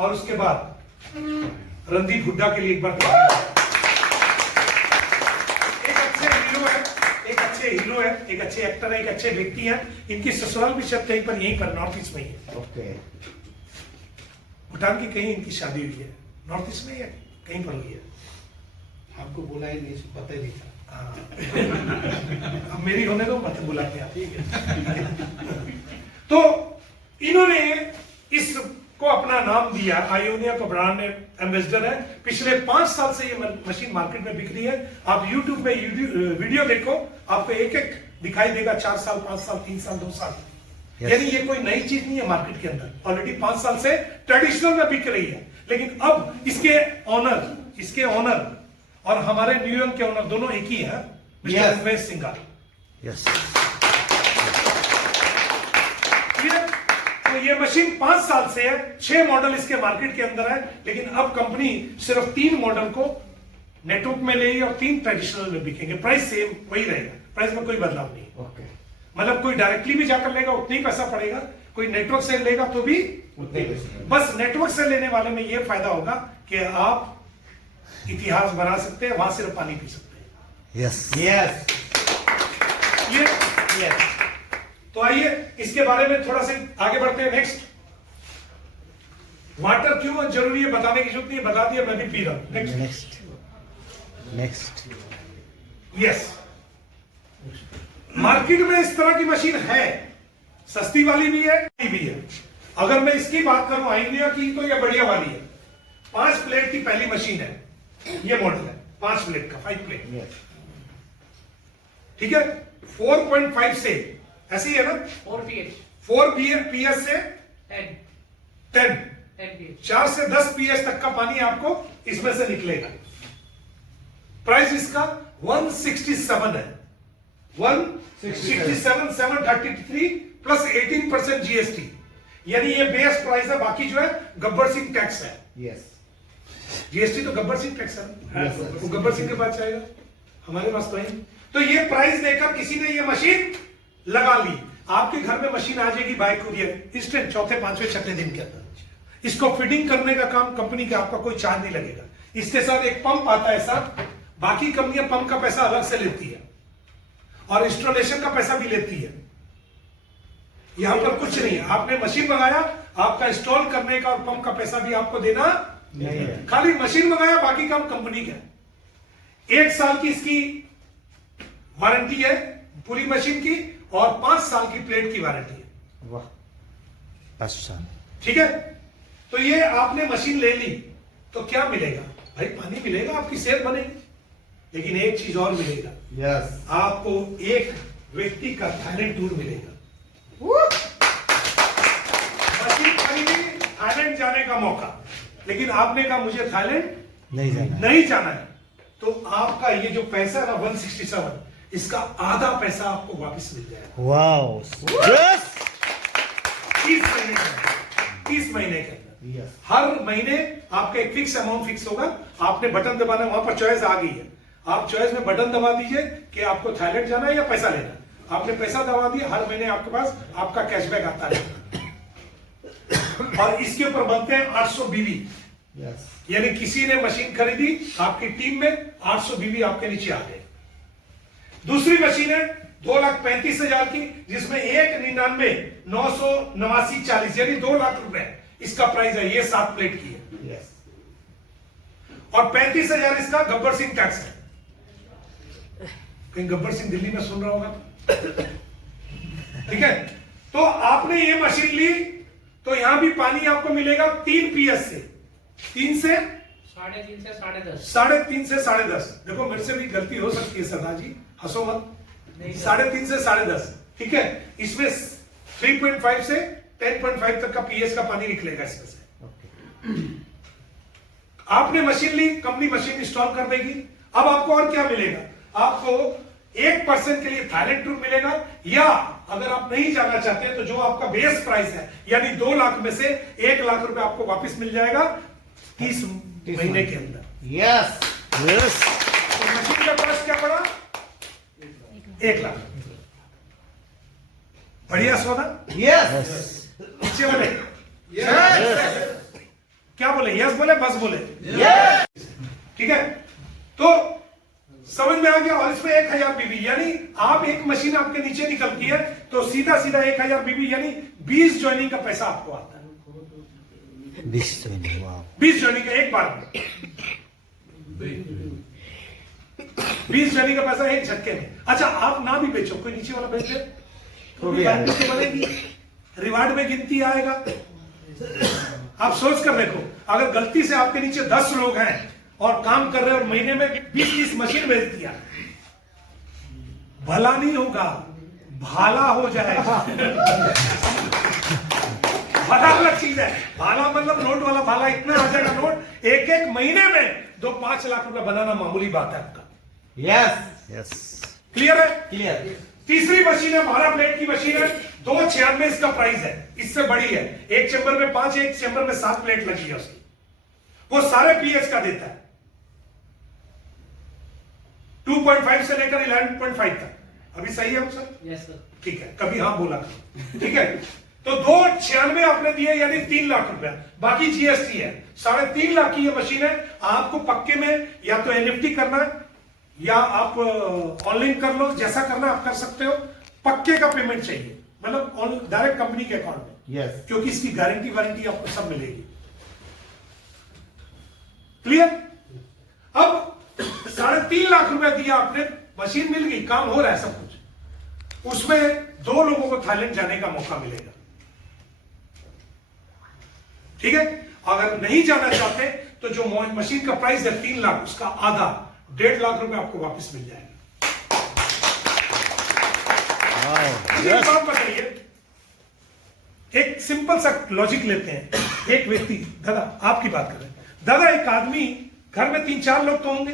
और उसके बाद रणदीप हुड्डा के लिए एक बार एक अच्छे हीरो है, एक अच्छे एक्टर है, एक अच्छे व्यक्ति हैं। इनकी ससुराल भी शायद कहीं पर, यहीं पर नॉर्थ ईस्ट में ही है। ओके। भूटान की कहीं इनकी शादी हुई है, नॉर्थ ईस्ट में ही है, कहीं पर हुई है। आपको बोला ही नहीं, पता ही नहीं था। अब मेरी होने दो, मत बुला के आप, ठीक है। तो इन्होंने इसको अपना नाम दिया, आयोनिया का ब्रांड एम्बेसडर है। पिछले 5 साल से ये मशीन मार्केट में बिक रही है। आप YouTube में वीडियो देखो, आपको एक एक दिखाई देगा, 4 साल, 5 साल, 3 साल, 2 साल। यानी ये कोई नई चीज नहीं है मार्केट के अंदर, ऑलरेडी 5 साल से ट्रेडिशनल में बिक रही है। लेकिन अब इसके ऑनर और हमारे न्यूयॉर्क के ओनर दोनों एक ही है, मिस्टर उमेश सिंघाल। यस। तो ये मशीन 5 साल से है, 6 मॉडल इसके मार्केट के अंदर है। लेकिन अब कंपनी सिर्फ 3 मॉडल को नेटवर्क में लेगी और 3 ट्रेडिशनल में बिकेंगे। प्राइस सेम वही रहेगा, प्राइस में कोई बदलाव नहीं। ओके। मतलब कोई डायरेक्टली भी जाकर लेगा उतना ही पैसा पड़ेगा, कोई नेटवर्क से लेगा तो भी उतने पैसे। बस नेटवर्क से लेने वाले में यह फायदा होगा कि आप इतिहास बना सकते हैं, वहां सिर्फ पानी पी सकते हैं। यस यस ये तो आइए इसके बारे में थोड़ा सा आगे बढ़ते हैं। नेक्स्ट, वाटर क्यों जरूरी है बताने की जरूरत नहीं है, बता दिया, मैं भी पी रहा हूं। नेक्स्ट। यस, मार्केट में इस तरह की मशीन है, सस्ती वाली भी है, भी है। अगर मैं इसकी बात करूं आइडिया की, तो यह बढ़िया वाली है। 5 प्लेट की पहली मशीन है, ये मॉडल है 5 प्लेट का, 5 प्लेट, ठीक है। 4.5 से, ऐसे ही है ना, 4 PS से 10 4 से 10 PS तक का पानी आपको इसमें से निकलेगा। प्राइस इसका 167 है, 167 733 प्लस 18% GST, यानी ये बेस प्राइस है। बाकी जो है गब्बर सिंह टैक्स है। यस। GST तो गब्बर सिंह टैक्स है, Yes. वो गब्बर सिंह के पास जाएगा, हमारे पास तो नहीं। तो ये प्राइस देकर किसी ने ये मशीन लगा ली, आपके घर में मशीन आ जाएगी बाय कुरियर इंस्टेंट, चौथे 5वें 6वें दिन के अंदर। इसको फिटिंग करने का काम कंपनी का, आपका कोई चार्ज नहीं लगेगा। इसके साथ एक पंप आता है साथ, बाकी कंपनियां पंप का पैसा अलग से लेती है और इंस्टॉलेशन का पैसा भी लेती है। यहां पर कुछ नहीं है, आपने मशीन मंगाया, आपका इंस्टॉल करने का और पंप का पैसा भी आपको देना नहीं है। खाली मशीन मंगाया, बाकी काम कंपनी का है। 1 साल की इसकी वारंटी है पूरी मशीन की, और 5 साल की प्लेट की वारंटी है। वाह, 5 साल, ठीक है। तो ये आपने मशीन ले ली तो क्या मिलेगा भाई? पानी मिलेगा, आपकी सेहत बनेगी, लेकिन एक चीज और मिलेगा। यस। आपको एक व्यक्ति का थाईलैंड टूर मिलेगा। मशीन खरीदी, थाईलैंड जाने का मौका, लेकिन आपने कहा मुझे थाईलैंड नहीं जाना है, तो आपका ये जो पैसा ना 167, इसका आधा पैसा आपको वापस मिल जाएगा। Wow, yes. 30 महीने के अंदर यस। हर महीने आपका एक फिक्स अमाउंट फिक्स होगा। आपने बटन दबाना, वहां पर चॉइस आ गई है, आप चॉइस में बटन दबा दीजिए कि आपको थाईलैंड जाना है या पैसा लेना है। आपने पैसा दबा दिया, हर महीने आपके पास आपका कैशबैक आता है। और इसके ऊपर बनते हैं 800 बीवी। यस। यानी किसी ने मशीन खरीदी, आपकी टीम में 800 बीवी आपके नीचे आ गए। दूसरी मशीन है 2,35,000 की, जिसमें 1,99,989 यानी 2 लाख रुपए इसका प्राइस है। ये 7 प्लेट की है। यस। और 35,000 इसका गब्बर सिंह टैक्स है। कहीं गब्बर सिंह दिल्ली में सुन रहा होगा, ठीक है। तो आपने ये मशीन ली, तो यहां भी पानी आपको मिलेगा 3 PS से, 3 से 3.5 से 10.5, 3.5 से 10.5। देखो मेरे से भी गलती हो सकती है सरदार जी, हंसो मत। 3.5 से 10.5, ठीक है। इसमें 3.5 से 10.5 तक का PS का पानी निकलेगा इसमें से। आपने मशीन ली, कंपनी मशीन इंस्टॉल कर देगी। अब आपको और क्या मिलेगा? आपको 1% के लिए थाईलैंड टूर मिलेगा, या अगर आप नहीं जाना चाहते तो जो आपका बेस प्राइस है, यानी 2 लाख में से 1 लाख रुपए आपको वापस मिल जाएगा 30 महीने के अंदर। यस। यस। तो मशीन का प्राइस क्या पड़ा? 1 लाख। बढ़िया सौदा। यस। नीचे वाले बोले? यस बोले, बस बोले? ठीक है, तो समझ में आ गया। और इसमें 1000 बीबी, यानी आप एक मशीन आपके नीचे निकलती है तो सीधा सीधा 1000 बीबी यानी 20 ज्वाइनिंग का पैसा आपको आता है। 20 ज्वाइनिंग, वाह। 20 ज्वाइनिंग का एक बार में, 20 ज्वाइनिंग का पैसा एक झटके में। अच्छा, आप ना भी बेचो, कोई नीचे वाला बेच दे तो भी वैल्यू तो बनेगी, रिवार्ड में गिनती आएगा। आप सोच कर देखो, अगर गलती से आपके नीचे 10 लोग हैं और काम कर रहे हैं और महीने में 20-30 मशीन बेच दिया, भला नहीं होगा, भाला हो जाएगा। भाला अलग चीज है, भाला मतलब नोट वाला भाला, इतना आ जाएगा नोट, एक एक महीने में 2-5 लाख रुपए बनाना मामूली बात है आपका। यस यस, क्लियर है? क्लियर। तीसरी मशीन है 12 प्लेट की मशीन है, 296 इसका प्राइस है, इससे बड़ी है। एक चैम्बर में 5, एक चैम्बर में 7 प्लेट लगी है उसकी, वो सारे पीएच का देता है, 2.5 से लेकर 11.5 तक। अभी सही है सर? Yes sir. ठीक है, कभी हाँ बोला, ठीक है। तो 296 आपने दिए यानी 3 लाख रुपया, बाकी जीएसटी है। 3.5 लाख की ये मशीन है। आपको पक्के में या तो एनएफटी करना है या आप ऑनलाइन कर लो, जैसा करना आप कर सकते हो। पक्के का पेमेंट चाहिए, मतलब डायरेक्ट कंपनी के अकाउंट में, यस, क्योंकि इसकी गारंटी वारंटी आपको सब मिलेगी। क्लियर? अब 3.5 लाख रुपया दिया आपने, मशीन मिल गई, काम हो रहा है सब कुछ, उसमें 2 लोगों को थाईलैंड जाने का मौका मिलेगा। ठीक है, अगर नहीं जाना चाहते तो जो मशीन का प्राइस है 3 लाख, उसका आधा 1.5 लाख रुपए आपको वापस मिल जाएगा। मुझे एक बात बताइए, एक सिंपल सा लॉजिक लेते हैं। एक व्यक्ति, दादा आपकी बात कर रहे हैं, दादा एक आदमी, घर में 3-4 लोग तो होंगे,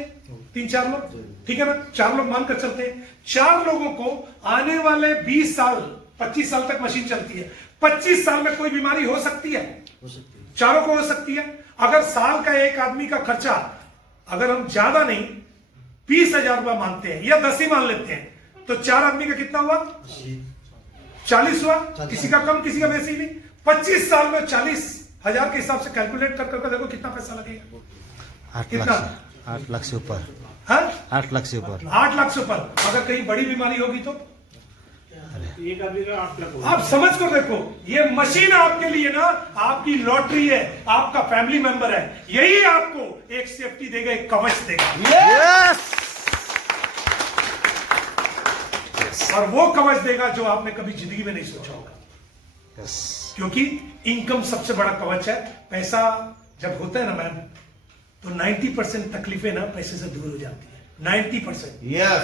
3-4 लोग, ठीक है ना, 4 लोग मानकर चलते हैं। 4 लोगों को आने वाले 20 साल 25 साल तक मशीन चलती है। 25 साल में कोई बीमारी हो सकती है? चारों को हो सकती है। अगर साल का एक आदमी का खर्चा, अगर हम ज्यादा नहीं 20,000 रुपया मानते हैं या 10 ही मान लेते हैं, तो 4 आदमी का कितना हुआ? 40 हुआ। किसी का कम, किसी का वैसे ही नहीं। 25 साल में 40,000 के हिसाब से कैलकुलेट कर देखो कितना पैसा लगेगा। 8 लाख से ऊपर। हाँ, 8 लाख से ऊपर। 8 लाख से ऊपर। अगर कहीं बड़ी बीमारी होगी तो एक आदमी का 8 लाख होगा। आप समझ कर देखो, ये मशीन आपके लिए ना आपकी लॉटरी है, आपका फैमिली मेंबर है। यही आपको एक सेफ्टी देगा, एक कवच देगा। यस, और वो कवच देगा जो आपने कभी जिंदगी में नहीं सोचा होगा। यस, क्योंकि इनकम सबसे बड़ा कवच है। पैसा जब होता है ना मैम, तो 90% तकलीफें ना पैसे से दूर हो जाती है। 90%। यस।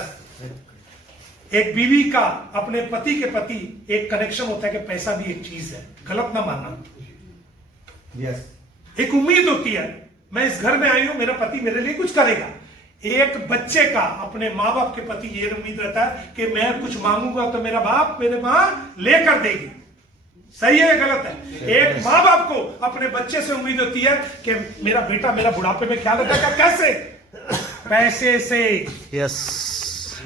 एक बीवी का अपने पति के प्रति एक कनेक्शन होता है कि पैसा भी एक चीज है, गलत ना मानना। यस, एक उम्मीद होती है, मैं इस घर में आई हूं, मेरा पति मेरे लिए कुछ करेगा। एक बच्चे का अपने माँ बाप के प्रति ये उम्मीद रहता है कि मैं कुछ मांगूंगा तो मेरा बाप, मेरे माँ लेकर देगी। सही है या गलत है? एक माँ बाप को अपने बच्चे से उम्मीद होती है कि मेरा बेटा मेरा बुढ़ापे में ख्याल रखेगा। कैसे? पैसे से। यस,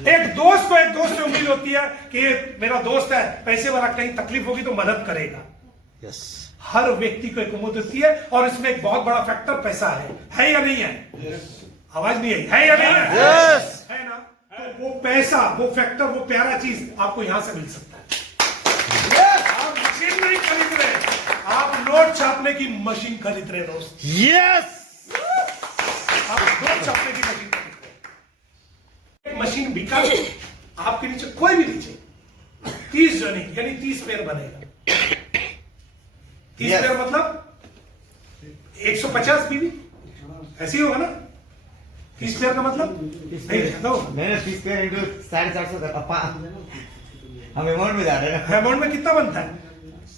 एक दोस्त को एक दोस्त से उम्मीद होती है कि मेरा दोस्त है पैसे वाला, कहीं तकलीफ होगी तो मदद करेगा। यस, हर व्यक्ति को एक उम्मीद होती है, और इसमें एक बहुत बड़ा फैक्टर पैसा है या नहीं है? आवाज नहीं आई, है या नहीं है? Yes. है ना? तो वो पैसा, वो फैक्टर, वो प्यारा चीज आपको यहां से मिल सकता है। आप मशीन नहीं खरीद रहे, आप नोट छापने की मशीन खरीद रहे दोस्त। यस, आप नोट छापने की मशीन खरीद रहे। एक मशीन बिका, आपके नीचे कोई भी नीचे 30 जनिंग यानी 30 पेयर बनेगा। 30 Yes. पेयर मतलब 150 बीबी, ऐसे ही होगा ना? 30 पेयर का मतलब नहीं दो, मैंने 30 पे इंटू 450 का अपा, हम अमाउंट में जा रहे हैं। अमाउंट में कितना बनता है?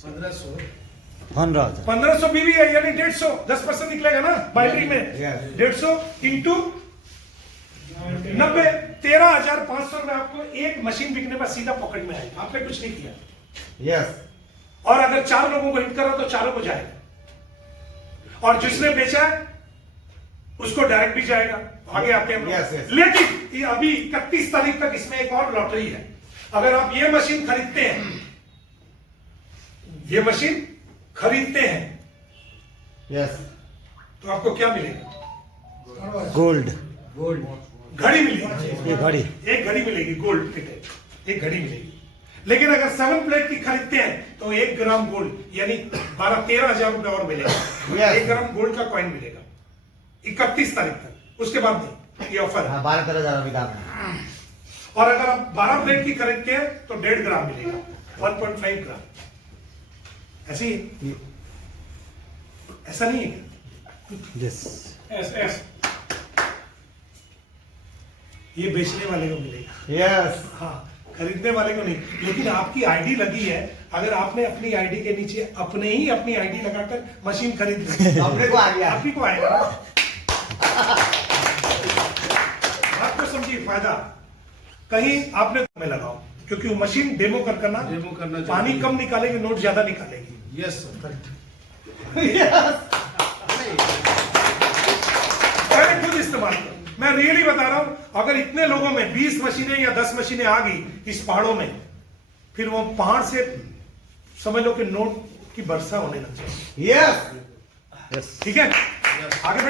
15,000। 1500 बीबी है यानी 150, 10% निकलेगा ना बाइनरी में। Yes. 150 इंटू 90, 13,500 में आपको एक मशीन बिकने पर सीधा पॉकेट में आएगा। आपने कुछ नहीं किया। यस, और अगर 4 लोगों को हिट करा तो 4 को जाएगा, और जिसने बेचा है उसको डायरेक्ट भी जाएगा। आगे आते हैं। Yes, yes. लेकिन ये अभी 31 तारीख तक इसमें एक और लॉटरी है। अगर आप ये मशीन खरीदते हैं, ये मशीन खरीदते हैं, यस, तो आपको क्या मिलेगा? गोल्ड घड़ी मिलेगी, ये घड़ी एक घड़ी मिलेगी गोल्ड के टाइप, एक घड़ी मिलेगी। लेकिन अगर 7 प्लेट की खरीदते हैं तो 1 ग्राम गोल्ड यानी 12-13 हजार रुपए और मिलेगा। Yes. 1 ग्राम गोल्ड का कॉइन मिलेगा 31 तारीख तक, उसके बाद नहीं, ये ऑफर है। हाँ 12-13 हजार अभी दाम है। और अगर आप 12 प्लेट की खरीदते हैं तो 1.5 ग्राम मिलेगा, 1.5 ग्राम। ऐसे ही है? ऐसा नहीं है? यस एस ये बेचने वाले को मिलेगा, यस हाँ, खरीदने वाले को नहीं। लेकिन आपकी आईडी लगी है, अगर आपने अपनी आईडी के नीचे अपने ही अपनी आईडी लगाकर मशीन खरीद ली, अपने को आ गया। आप ही को आएगा। बात को समझिए, फायदा कहीं आपने में लगाओ, क्योंकि वो मशीन डेमो करना पानी कम निकालेगी, नोट ज्यादा निकालेगी। यस सर पहले खुद इस्तेमाल करो। मैं रियली बता रहा हूं, अगर इतने लोगों में 20 मशीनें या 10 मशीनें आ गई इस पहाड़ों में, फिर वो पहाड़ से समझ लो कि नोट की वर्षा होने लग जाएगी। यस ठीक है, आगे बढ़